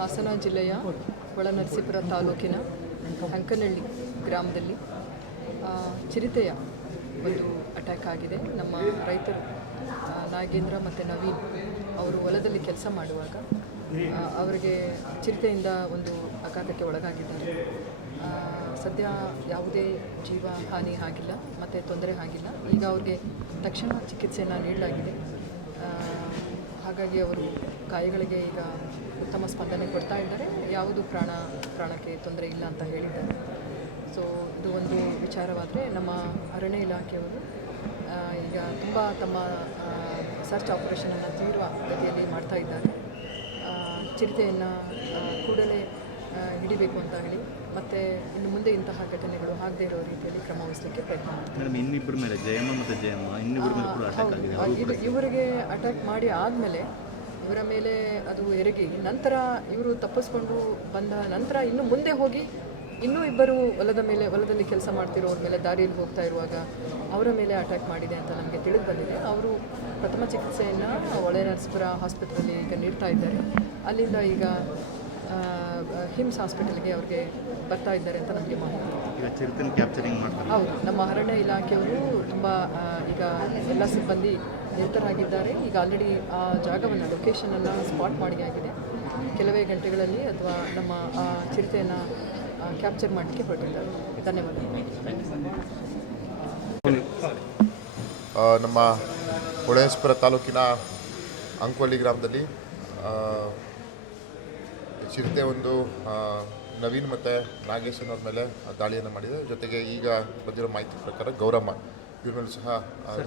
ಹಾಸನ ಜಿಲ್ಲೆಯ ಹೊಳೆನರಸೀಪುರ ತಾಲೂಕಿನ ಅಂಕನಹಳ್ಳಿ ಗ್ರಾಮದಲ್ಲಿ ಚಿರತೆಯ ಒಂದು ಅಟ್ಯಾಕ್ ಆಗಿದೆ. ನಮ್ಮ ರೈತರು ನಾಗೇಂದ್ರ ಮತ್ತು ನವೀನ್ ಅವರು ಹೊಲದಲ್ಲಿ ಕೆಲಸ ಮಾಡುವಾಗ ಅವರಿಗೆ ಚಿರತೆಯಿಂದ ಒಂದು ಆಘಾತಕ್ಕೆ ಒಳಗಾಗಿದ್ದಾರೆ. ಸದ್ಯ ಯಾವುದೇ ಜೀವ ಹಾನಿ ಆಗಿಲ್ಲ ಮತ್ತು ತೊಂದರೆ ಆಗಿಲ್ಲ. ಈಗ ಅವ್ರಿಗೆ ತಕ್ಷಣ ಚಿಕಿತ್ಸೆಯನ್ನು ನೀಡಲಾಗಿದೆ. ಹಾಗಾಗಿ ಅವರು ಗಾಯಗಳಿಗೆ ಈಗ ಉತ್ತಮ ಸ್ಪಂದನೆ ಕೊಡ್ತಾ ಇದ್ದಾರೆ. ಯಾವುದು ಪ್ರಾಣಕ್ಕೆ ತೊಂದರೆ ಇಲ್ಲ ಅಂತ ಹೇಳಿದ್ದಾರೆ. ಸೊ ಇದು ಒಂದು ವಿಚಾರವಾದರೆ ನಮ್ಮ ಅರಣ್ಯ ಇಲಾಖೆಯವರು ಈಗ ತುಂಬ ತಮ್ಮ ಸರ್ಚ್ ಆಪರೇಷನನ್ನು ತೀವ್ರ ಗತಿಯಲ್ಲಿ ಮಾಡ್ತಾ ಇದ್ದಾರೆ. ಚಿರತೆಯನ್ನು ಕೂಡಲೇ ಹಿಡಿಬೇಕು ಅಂತ ಹೇಳಿ ಮತ್ತು ಇನ್ನು ಮುಂದೆ ಇಂತಹ ಘಟನೆಗಳು ಆಗದೇ ಇರೋ ರೀತಿಯಲ್ಲಿ ಕ್ರಮ ವಹಿಸಲಿಕ್ಕೆ ಪ್ರಯತ್ನ ಮಾಡ್ತಾರೆ. ಇವರಿಗೆ ಅಟ್ಯಾಕ್ ಮಾಡಿ ಆದಮೇಲೆ ಇವರ ಮೇಲೆ ಅದು ಎರಗಿ ನಂತರ ಇವರು ತಪ್ಪಿಸ್ಕೊಂಡು ಬಂದ ನಂತರ ಇನ್ನು ಮುಂದೆ ಹೋಗಿ ಇನ್ನೂ ಇಬ್ಬರು ಹೊಲದಲ್ಲಿ ಕೆಲಸ ಮಾಡ್ತಿರೋರ ಮೇಲೆ ದಾರಿಯಲ್ಲಿ ಹೋಗ್ತಾ ಇರುವಾಗ ಅವರ ಮೇಲೆ ಅಟ್ಯಾಕ್ ಮಾಡಿದೆ ಅಂತ ನಮಗೆ ತಿಳಿದು ಬಂದಿದೆ. ಅವರು ಪ್ರಥಮ ಚಿಕಿತ್ಸೆಯನ್ನು ಹೊಳೆನರಸೀಪುರ ಆಸ್ಪತ್ರೆಯಲ್ಲಿ ಈಗ ನೀಡ್ತಾ ಇದ್ದಾರೆ. ಅಲ್ಲಿಂದ ಈಗ ಹಿಮ್ಸ್ ಹಾಸ್ಪಿಟಲ್ಗೆ ಅವ್ರಿಗೆ ಬರ್ತಾ ಇದ್ದಾರೆ ಅಂತ ನಮಗೆ ಮಾಹಿತಿ. ಹೌದು, ನಮ್ಮ ಅರಣ್ಯ ಇಲಾಖೆಯವರು ತುಂಬ ಈಗ ಎಲ್ಲ ಸಿಬ್ಬಂದಿ ನಿರತರಾಗಿದ್ದಾರೆ. ಈಗ ಆಲ್ರೆಡಿ ಆ ಜಾಗವನ್ನು ಲೊಕೇಶನನ್ನು ಸ್ಪಾಟ್ ಮಾಡಿ ಆಗಿದೆ. ಕೆಲವೇ ಗಂಟೆಗಳಲ್ಲಿ ಅಥವಾ ನಮ್ಮ ಚಿರತೆಯನ್ನು ಕ್ಯಾಪ್ಚರ್ ಮಾಡಲಿಕ್ಕೆ ಹೊರಟಿದ್ದಾರೆ. ಧನ್ಯವಾದಗಳು. ನಮ್ಮ ಹೊಳೆನರಸೀಪುರ ತಾಲೂಕಿನ ಅಂಕೋಲಿ ಗ್ರಾಮದಲ್ಲಿ ಚಿರತೆ ಒಂದು ನವೀನ್ ಮತ್ತು ನಾಗೇಶನ್ ಅವ್ರ ಮೇಲೆ ದಾಳಿಯನ್ನು ಮಾಡಿದೆ. ಜೊತೆಗೆ ಈಗ ಬಂದಿರೋ ಮಾಹಿತಿ ಪ್ರಕಾರ ಗೌರಮ್ಮ ಇವ್ರ ಮೇಲೂ ಸಹ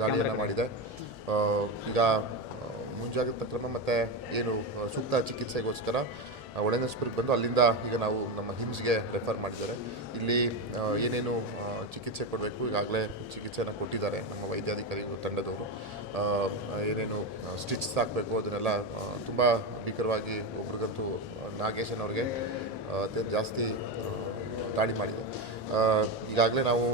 ದಾಳಿಯನ್ನು ಮಾಡಿದೆ. ಈಗ ಮುಂಜಾಗ್ರತಾ ಕ್ರಮ ಮತ್ತು ಏನು ಸೂಕ್ತ ಚಿಕಿತ್ಸೆಗೋಸ್ಕರ ಹೊಳೆನರಸೀಪುರಕ್ಕೆ ಬಂದು ಅಲ್ಲಿಂದ ಈಗ ನಾವು ನಮ್ಮ ಹಿಮ್ಸ್ಗೆ ರೆಫರ್ ಮಾಡಿದ್ದಾರೆ. ಇಲ್ಲಿ ಏನೇನು ಚಿಕಿತ್ಸೆ ಕೊಡಬೇಕು ಈಗಾಗಲೇ ಚಿಕಿತ್ಸೆಯನ್ನು ಕೊಟ್ಟಿದ್ದಾರೆ ನಮ್ಮ ವೈದ್ಯಾಧಿಕಾರಿಗಳು ತಂಡದವರು. ಏನೇನು ಸ್ಟಿಚ್ ಹಾಕಬೇಕು ಅದನ್ನೆಲ್ಲ ತುಂಬ ಭೀಕರವಾಗಿ ಒಬ್ರಿಗಂತೂ ನಾಗೇಶನ್ ಅವ್ರಿಗೆ ಅತ್ಯಂತ ಜಾಸ್ತಿ ದಾಳಿ ಮಾಡಿದೆ. ಈಗಾಗಲೇ ನಾವು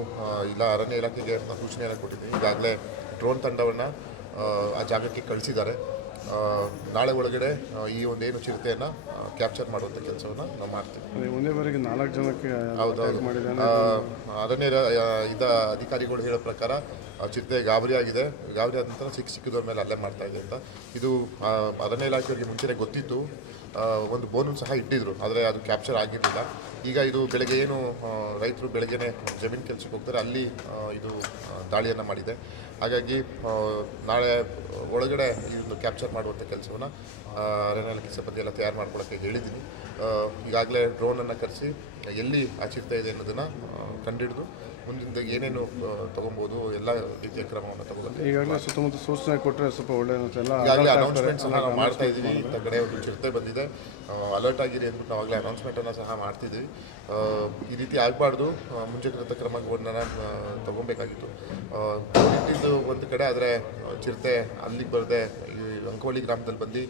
ಇಲ್ಲ ಅರಣ್ಯ ಇಲಾಖೆಗೆ ಸೂಚನೆಯನ್ನು ಕೊಟ್ಟಿದ್ದೀವಿ. ಈಗಾಗಲೇ ಡ್ರೋನ್ ತಂಡವನ್ನು ಆ ಜಾಗಕ್ಕೆ ಕಳಿಸಿದ್ದಾರೆ. ನಾಳೆ ಒಳಗಡೆ ಈ ಒಂದೇನು ಚಿರತೆಯನ್ನು ಕ್ಯಾಪ್ಚರ್ ಮಾಡುವಂಥ ಕೆಲಸವನ್ನು ನಾವು ಮಾಡ್ತೀವಿ. ಒಂದೇವರೆಗೆ 4 ಜನಕ್ಕೆ ಹೌದೌದು. ಅರಣ್ಯ ಅಧಿಕಾರಿಗಳು ಹೇಳೋ ಪ್ರಕಾರ ಚಿರತೆ ಗಾಬರಿ ಆದ ನಂತರ ಸಿಕ್ಕಿದವ್ರ ಮೇಲೆ ಅಲ್ಲೇ ಮಾಡ್ತಾ ಇದೆ ಅಂತ. ಇದು ಅರಣ್ಯ ಇಲಾಖೆಯವರಿಗೆ ಮುಂಚೆನೇ ಗೊತ್ತಿತ್ತು. ಒಂದು ಬೋನು ಸಹ ಇಟ್ಟಿದ್ರು, ಆದರೆ ಅದು ಕ್ಯಾಪ್ಚರ್ ಆಗಿರಲಿಲ್ಲ. ಈಗ ಇದು ಬೆಳಗ್ಗೆ ಏನು ರೈತರು ಬೆಳಗ್ಗೆನೇ ಜಮೀನು ಕೆಲಸಕ್ಕೆ ಹೋಗ್ತಾರೆ, ಅಲ್ಲಿ ಇದು ದಾಳಿಯನ್ನು ಮಾಡಿದೆ. ಹಾಗಾಗಿ ನಾಳೆ ಒಳಗಡೆ ಇದನ್ನು ಕ್ಯಾಪ್ಚರ್ ಮಾಡುವಂಥ ಕೆಲಸವನ್ನು ಅರಣ್ಯ ಇಲಾಖೆ ಸಿಬ್ಬಂದಿ ಎಲ್ಲ ತಯಾರು ಮಾಡ್ಕೊಳ್ಳೋಕ್ಕೆ ಹೇಳಿದ್ದೀನಿ. ಈಗಾಗಲೇ ಡ್ರೋನನ್ನು ಕರೆಸಿ ಎಲ್ಲಿ ಆ ಚಿರತೆ ಇದೆ ಅನ್ನೋದನ್ನು ಕಂಡುಹಿಡಿದು ಮುಂದಿನ ಏನೇನು ತೊಗೊಬೋದು ಎಲ್ಲ ರೀತಿಯ ಕ್ರಮವನ್ನು ತಗೋಬೇಕು. ಈಗಾಗಲೇ ಸುತ್ತಮುತ್ತ ಸೂಚನೆ ಕೊಟ್ಟರೆ ಸ್ವಲ್ಪ ಒಳ್ಳೆಯದು. ಈಗಾಗಲೇ ಅನೌನ್ಸ್ಮೆಂಟ್ ಸಹ ನಾವು ಮಾಡ್ತಾ ಇದ್ದೀವಿ. ಇಂಥ ಕಡೆ ಒಂದು ಚಿರತೆ ಬಂದಿದೆ, ಅಲರ್ಟ್ ಆಗಿರಿ ಅಂದ್ಬಿಟ್ಟು ನಾವಾಗಲೇ ಅನೌನ್ಸ್ಮೆಂಟನ್ನು ಸಹ ಮಾಡ್ತಿದ್ದೀವಿ. ಈ ರೀತಿ ಆಗಬಾರ್ದು, ಮುಂಜಾಗ್ರತಾ ಕ್ರಮವನ್ನು ತೊಗೊಬೇಕಾಗಿತ್ತು. ಇಟ್ಟಿದ್ದು ಒಂದು ಕಡೆ, ಆದರೆ ಚಿರತೆ ಅಲ್ಲಿಗೆ ಬರದೆ ಈ ಅಂಕೋಲಿ ಗ್ರಾಮದಲ್ಲಿ ಬಂದು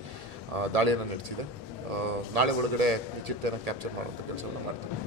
ದಾಳಿಯನ್ನು ನಡೆಸಿದೆ. ನಾಳೆ ಒಳಗಡೆ ಈ ಚಿರತೆಯನ್ನು ಕ್ಯಾಪ್ಚರ್ ಮಾಡುವಂಥ ಕೆಲಸವನ್ನು ಮಾಡ್ತೀವಿ.